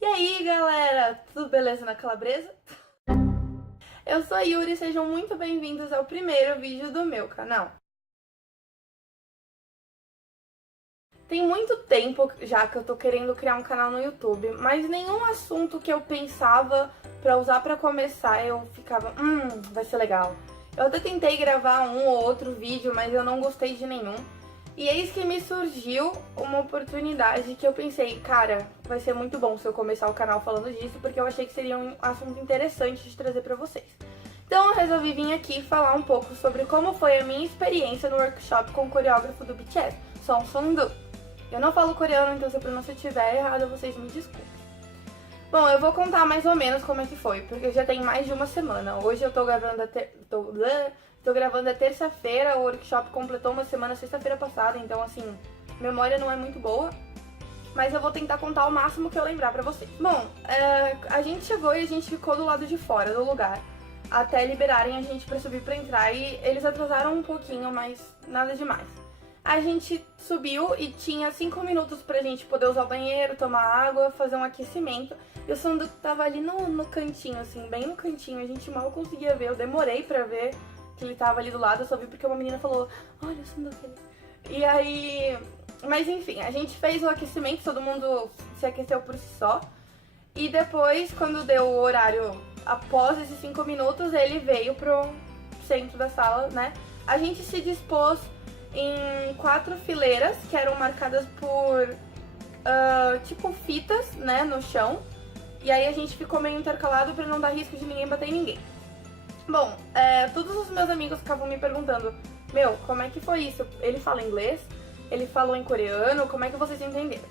E aí, galera, tudo beleza na calabresa? Eu sou a Yuri e sejam muito bem-vindos ao primeiro vídeo do meu canal. Tem muito tempo já que eu tô querendo criar um canal no YouTube, mas nenhum assunto que eu pensava pra usar pra começar eu ficava, vai ser legal. Eu até tentei gravar um ou outro vídeo, mas eu não gostei de nenhum. E eis que me surgiu uma oportunidade que eu pensei, cara, vai ser muito bom se eu começar o canal falando disso, porque eu achei que seria um assunto interessante de trazer pra vocês. Então eu resolvi vir aqui falar um pouco sobre como foi a minha experiência no workshop com o coreógrafo do BTS, Song Sung-do. Eu não falo coreano, então se a pronúncia estiver errada, vocês me desculpem. Bom, eu vou contar mais ou menos como é que foi, porque já tem mais de uma semana. Hoje eu tô gravando tô gravando a terça-feira, o workshop completou uma semana sexta-feira passada, então assim, memória não é muito boa. Mas eu vou tentar contar o máximo que eu lembrar pra vocês. Bom, a gente chegou e a gente ficou do lado de fora do lugar, até liberarem a gente pra subir pra entrar, e eles atrasaram um pouquinho, mas nada demais. A gente subiu e tinha 5 minutos pra gente poder usar o banheiro, tomar água, fazer um aquecimento. E o Sung-do tava ali no cantinho, assim, bem no cantinho. A gente mal conseguia ver, eu demorei pra ver que ele tava ali do lado. Eu só vi porque uma menina falou, olha o Sung-do aqui. E aí... Mas enfim, a gente fez o aquecimento, todo mundo se aqueceu por si só. E depois, quando deu o horário, após esses 5 minutos, ele veio pro centro da sala, né? A gente se dispôs em 4 fileiras que eram marcadas por tipo fitas, né, no chão. E aí a gente ficou meio intercalado pra não dar risco de ninguém bater em ninguém. Bom, todos os meus amigos ficavam me perguntando, meu, como é que foi isso? Ele fala inglês? Ele falou em coreano? Como é que vocês entenderam?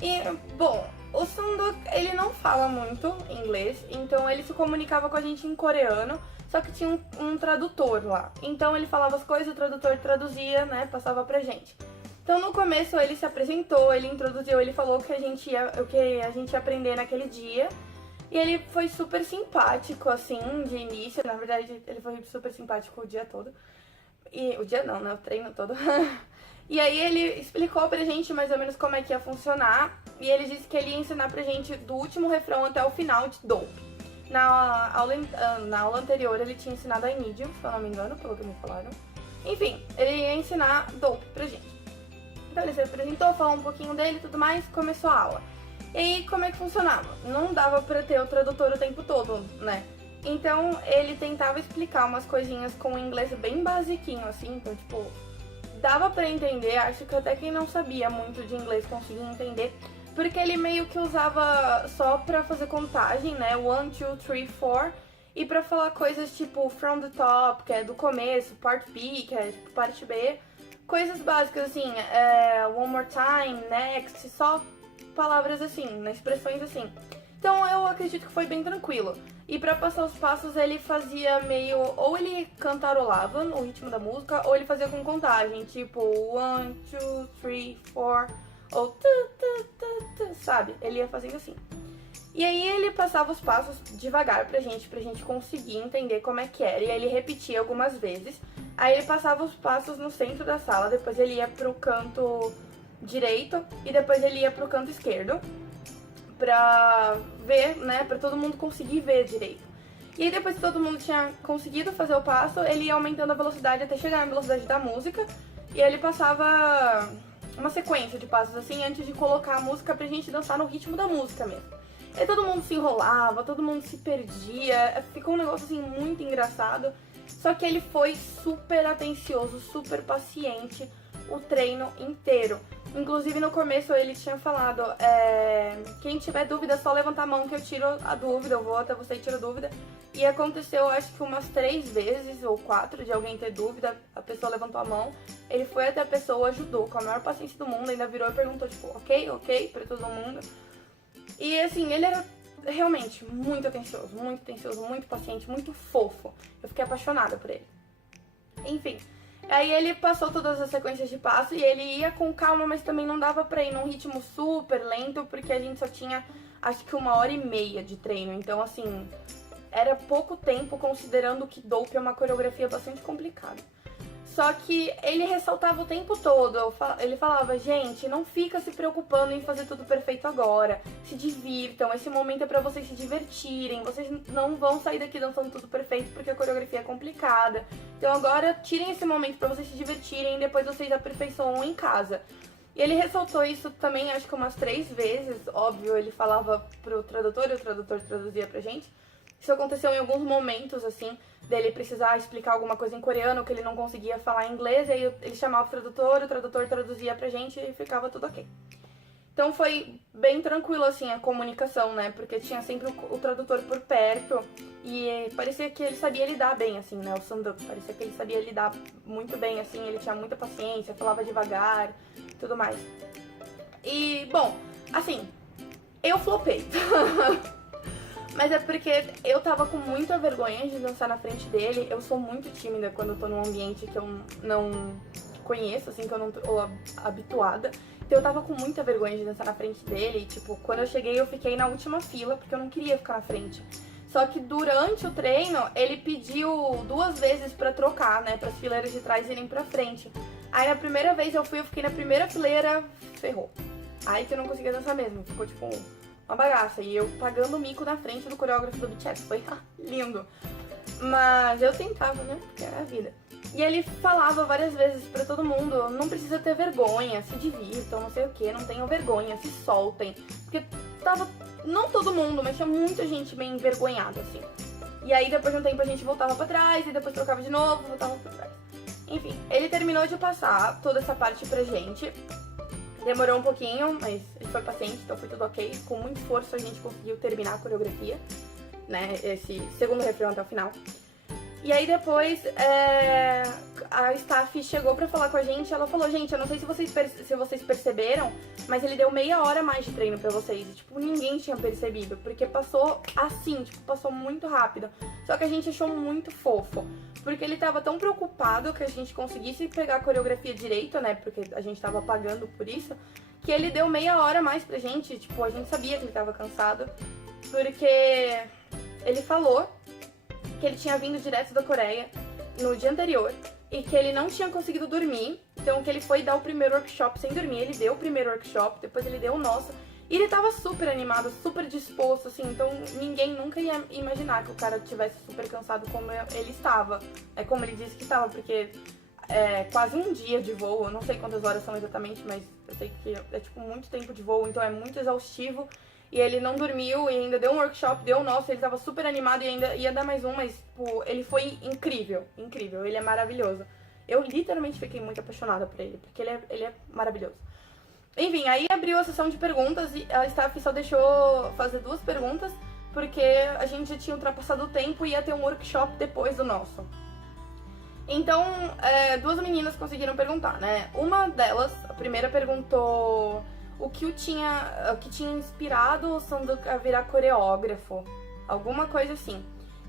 E, bom, o Sung-do, ele não fala muito inglês, então ele se comunicava com a gente em coreano, só que tinha um tradutor lá. Então ele falava as coisas, o tradutor traduzia, né, passava pra gente. Então no começo ele se apresentou, ele introduziu, ele falou o que a gente ia aprender naquele dia. E ele foi super simpático, assim, de início. Na verdade, ele foi super simpático o dia todo. E o dia não, né, o treino todo. E aí ele explicou pra gente mais ou menos como é que ia funcionar. E ele disse que ele ia ensinar pra gente do último refrão até o final de Dope. Na aula anterior ele tinha ensinado I Need You, se eu não me engano, pelo que me falaram. Enfim, ele ia ensinar Dope pra gente. Então ele se apresentou, falou um pouquinho dele e tudo mais, começou a aula. E aí como é que funcionava? Não dava pra ter o tradutor o tempo todo, né? Então ele tentava explicar umas coisinhas com um inglês bem basiquinho, assim, então tipo... Dava pra entender, acho que até quem não sabia muito de inglês conseguia entender, porque ele meio que usava só pra fazer contagem, né, 1, 2, 3, 4, e pra falar coisas tipo from the top, que é do começo, part B, que é tipo parte B, coisas básicas assim, one more time, next, só palavras assim, né, expressões assim. Então eu acredito que foi bem tranquilo. E pra passar os passos ele fazia meio... Ou ele cantarolava no ritmo da música, ou ele fazia com contagem, tipo 1, 2, 3, 4, ou sabe? Ele ia fazendo assim. E aí ele passava os passos devagar pra gente conseguir entender como é que era. E aí ele repetia algumas vezes. Aí ele passava os passos no centro da sala, depois ele ia pro canto direito e depois ele ia pro canto esquerdo. Pra ver, né, pra todo mundo conseguir ver direito. E aí depois que todo mundo tinha conseguido fazer o passo, ele ia aumentando a velocidade até chegar na velocidade da música. E aí ele passava uma sequência de passos assim, antes de colocar a música pra gente dançar no ritmo da música mesmo. E aí todo mundo se enrolava, todo mundo se perdia, ficou um negócio assim muito engraçado. Só que ele foi super atencioso, super paciente o treino inteiro. Inclusive no começo ele tinha falado, quem tiver dúvida é só levantar a mão que eu tiro a dúvida, eu vou até você e tiro a dúvida. E aconteceu acho que umas 3 vezes ou 4 de alguém ter dúvida, a pessoa levantou a mão, ele foi até a pessoa, ajudou com a maior paciência do mundo, ainda virou e perguntou tipo, ok, pra todo mundo. E assim, ele era realmente muito atencioso, muito paciente, muito fofo. Eu fiquei apaixonada por ele. Enfim... Aí ele passou todas as sequências de passo e ele ia com calma, mas também não dava pra ir num ritmo super lento, porque a gente só tinha, acho que 1h30 de treino. Então, assim, era pouco tempo, considerando que Dope é uma coreografia bastante complicada. Só que ele ressaltava o tempo todo, ele falava, gente, não fica se preocupando em fazer tudo perfeito agora, se divirtam, esse momento é pra vocês se divertirem, vocês não vão sair daqui dançando tudo perfeito porque a coreografia é complicada. Então agora tirem esse momento pra vocês se divertirem e depois vocês aperfeiçoam em casa. E ele ressaltou isso também, acho que umas 3 vezes, óbvio, ele falava pro tradutor e o tradutor traduzia pra gente. Isso aconteceu em alguns momentos, assim, dele precisar explicar alguma coisa em coreano que ele não conseguia falar em inglês, e aí ele chamava o tradutor traduzia pra gente e ficava tudo ok. Então foi bem tranquilo, assim, a comunicação, né, porque tinha sempre o tradutor por perto e parecia que ele sabia lidar bem, assim, né, o Sanduk, parecia que ele sabia lidar muito bem, assim, ele tinha muita paciência, falava devagar e tudo mais. E, bom, assim, eu flopei. Mas é porque eu tava com muita vergonha de dançar na frente dele. Eu sou muito tímida quando eu tô num ambiente que eu não conheço, assim, que eu não tô habituada. Então eu tava com muita vergonha de dançar na frente dele. E, tipo, quando eu cheguei, eu fiquei na última fila, porque eu não queria ficar na frente. Só que durante o treino, ele pediu 2 vezes pra trocar, né? Para as fileiras de trás irem pra frente. Aí na primeira vez eu fiquei na primeira fileira, ferrou. Aí que eu não conseguia dançar mesmo. Ficou, tipo, uma bagaça, e eu pagando o mico na frente do coreógrafo do BTS, foi lindo. Mas eu tentava, né, porque era a vida. E ele falava várias vezes pra todo mundo, não precisa ter vergonha, se divirtam, não sei o que, não tenham vergonha, se soltem. Porque tava, não todo mundo, mas tinha muita gente meio envergonhada, assim. E aí depois de um tempo a gente voltava pra trás, e depois trocava de novo, voltava pra trás. Enfim, ele terminou de passar toda essa parte pra gente. Demorou um pouquinho, mas ele foi paciente, então foi tudo ok. Com muito esforço a gente conseguiu terminar a coreografia, né, esse segundo refrão até o final. E aí depois a staff chegou pra falar com a gente, ela falou, gente, eu não sei se vocês perceberam, mas ele deu meia hora a mais de treino pra vocês. E, tipo, ninguém tinha percebido, porque passou assim, tipo, passou muito rápido. Só que a gente achou muito fofo, porque ele tava tão preocupado que a gente conseguisse pegar a coreografia direito, né, porque a gente tava pagando por isso, que ele deu meia hora a mais pra gente. Tipo, a gente sabia que ele tava cansado, porque ele falou que ele tinha vindo direto da Coreia no dia anterior e que ele não tinha conseguido dormir, então que ele foi dar o primeiro workshop sem dormir. Ele deu o primeiro workshop, depois ele deu o nosso, e ele tava super animado, super disposto, assim, então ninguém nunca ia imaginar que o cara tivesse super cansado como ele estava, como ele disse que estava, porque é quase um dia de voo, eu não sei quantas horas são exatamente, mas eu sei que é tipo muito tempo de voo, então é muito exaustivo. E ele não dormiu e ainda deu um workshop, deu o nosso, ele tava super animado e ainda ia dar mais um, mas, tipo, ele foi incrível, incrível, ele é maravilhoso. Eu literalmente fiquei muito apaixonada por ele, porque ele é maravilhoso. Enfim, aí abriu a sessão de perguntas e a staff só deixou fazer 2 perguntas, porque a gente já tinha ultrapassado o tempo e ia ter um workshop depois do nosso. Então, 2 meninas conseguiram perguntar, né? Uma delas, a primeira, perguntou o que tinha inspirado o Sanduk a virar coreógrafo, alguma coisa assim.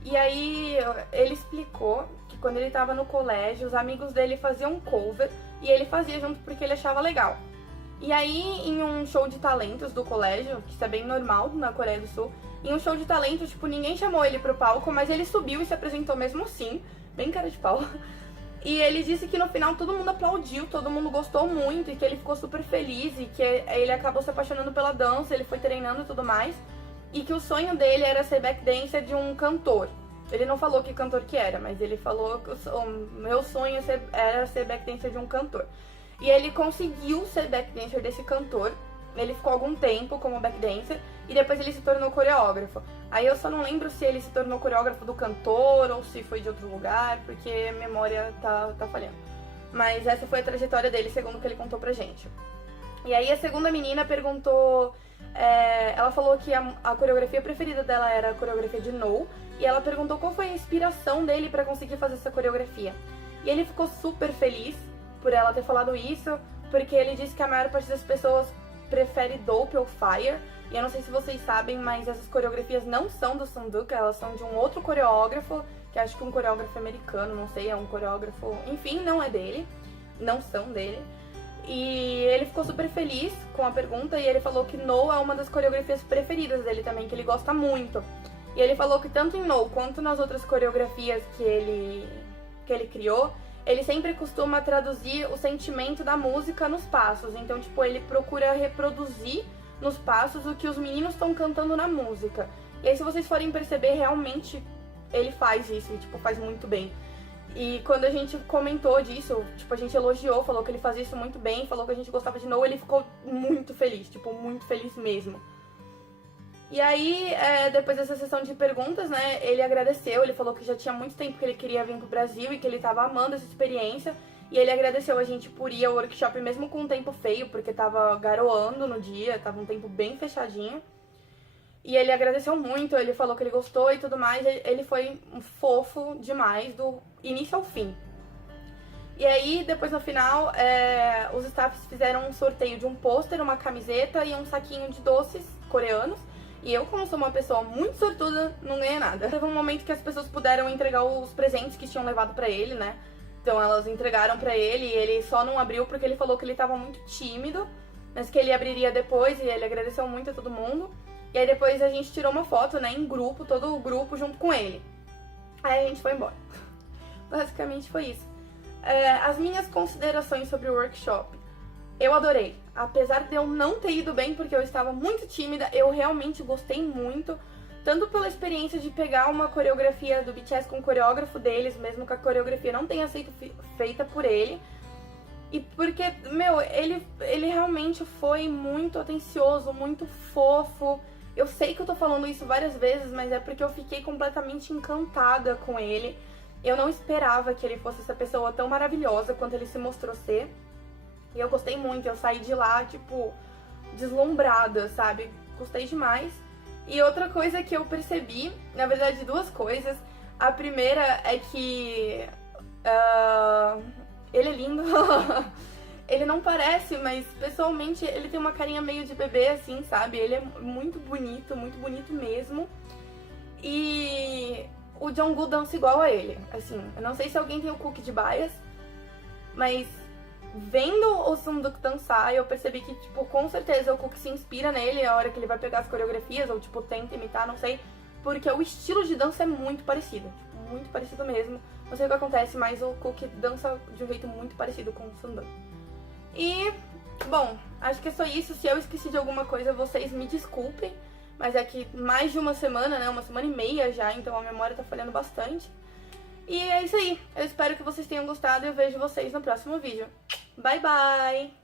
E aí ele explicou que quando ele estava no colégio, os amigos dele faziam cover e ele fazia junto porque ele achava legal. E aí, em um show de talentos do colégio, que isso é bem normal na Coreia do Sul, em um show de talentos, tipo, ninguém chamou ele pro palco, mas ele subiu e se apresentou mesmo assim, bem cara de pau. E ele disse que no final todo mundo aplaudiu, todo mundo gostou muito e que ele ficou super feliz e que ele acabou se apaixonando pela dança, ele foi treinando e tudo mais. E que o sonho dele era ser backdancer de um cantor. Ele não falou que cantor que era, mas ele falou que o meu sonho era ser backdancer de um cantor. E ele conseguiu ser backdancer desse cantor. Ele ficou algum tempo como backdancer e depois ele se tornou coreógrafo. Aí eu só não lembro se ele se tornou coreógrafo do cantor ou se foi de outro lugar, porque a memória tá falhando. Mas essa foi a trajetória dele, segundo o que ele contou pra gente. E aí a segunda menina perguntou... ela falou que a coreografia preferida dela era a coreografia de No. E ela perguntou qual foi a inspiração dele pra conseguir fazer essa coreografia. E ele ficou super feliz por ela ter falado isso, porque ele disse que a maior parte das pessoas prefere Dope ou Fire. E eu não sei se vocês sabem, mas essas coreografias não são do Sanduk, elas são de um outro coreógrafo, que acho que um coreógrafo americano, não sei, é um coreógrafo... Enfim, não é dele, não são dele. E ele ficou super feliz com a pergunta e ele falou que No é uma das coreografias preferidas dele também, que ele gosta muito. E ele falou que tanto em No quanto nas outras coreografias que ele criou, ele sempre costuma traduzir o sentimento da música nos passos. Então, tipo, ele procura reproduzir nos passos o que os meninos estão cantando na música. E aí, se vocês forem perceber, realmente ele faz isso, tipo, faz muito bem. E quando a gente comentou disso, tipo, a gente elogiou, falou que ele fazia isso muito bem, falou que a gente gostava de Noah, ele ficou muito feliz, tipo, muito feliz mesmo. E aí, depois dessa sessão de perguntas, né, ele agradeceu, ele falou que já tinha muito tempo que ele queria vir pro Brasil e que ele tava amando essa experiência. E ele agradeceu a gente por ir ao workshop mesmo com um tempo feio, porque tava garoando no dia, tava um tempo bem fechadinho. E ele agradeceu muito, ele falou que ele gostou e tudo mais, ele foi um fofo demais, do início ao fim. E aí, depois no final, os staffs fizeram um sorteio de um pôster, uma camiseta e um saquinho de doces coreanos. E eu, como sou uma pessoa muito sortuda, não ganhei nada. Teve um momento que as pessoas puderam entregar os presentes que tinham levado pra ele, né? Então elas entregaram pra ele e ele só não abriu porque ele falou que ele tava muito tímido, mas que ele abriria depois e ele agradeceu muito a todo mundo. E aí depois a gente tirou uma foto, né, em grupo, todo o grupo junto com ele. Aí a gente foi embora. Basicamente foi isso. As minhas considerações sobre o workshop. Eu adorei. Apesar de eu não ter ido bem porque eu estava muito tímida, eu realmente gostei muito. Tanto pela experiência de pegar uma coreografia do BTS com o coreógrafo deles, mesmo que a coreografia não tenha sido feita por ele. E porque, meu, ele realmente foi muito atencioso, muito fofo. Eu sei que eu tô falando isso várias vezes, mas é porque eu fiquei completamente encantada com ele. Eu não esperava que ele fosse essa pessoa tão maravilhosa quanto ele se mostrou ser. E eu gostei muito, eu saí de lá, tipo, deslumbrada, sabe? Gostei demais. E outra coisa que eu percebi, na verdade, duas coisas. A primeira é que ele é lindo. Ele não parece, mas pessoalmente ele tem uma carinha meio de bebê, assim, sabe? Ele é muito bonito mesmo. E o Jungkook dança igual a ele, assim. Eu não sei se alguém tem o Cook de bias, mas vendo o Sunduk dançar, eu percebi que, tipo, com certeza o Cook se inspira nele a hora que ele vai pegar as coreografias, ou, tipo, tenta imitar, não sei, porque o estilo de dança é muito parecido, tipo, muito parecido mesmo. Não sei o que acontece, mas o Cook dança de um jeito muito parecido com o Sunduk. E, bom, acho que é só isso. Se eu esqueci de alguma coisa, vocês me desculpem, mas é que mais de uma semana, né, uma semana e meia já, então a memória tá falhando bastante. E é isso aí, eu espero que vocês tenham gostado e eu vejo vocês no próximo vídeo. Bye, bye!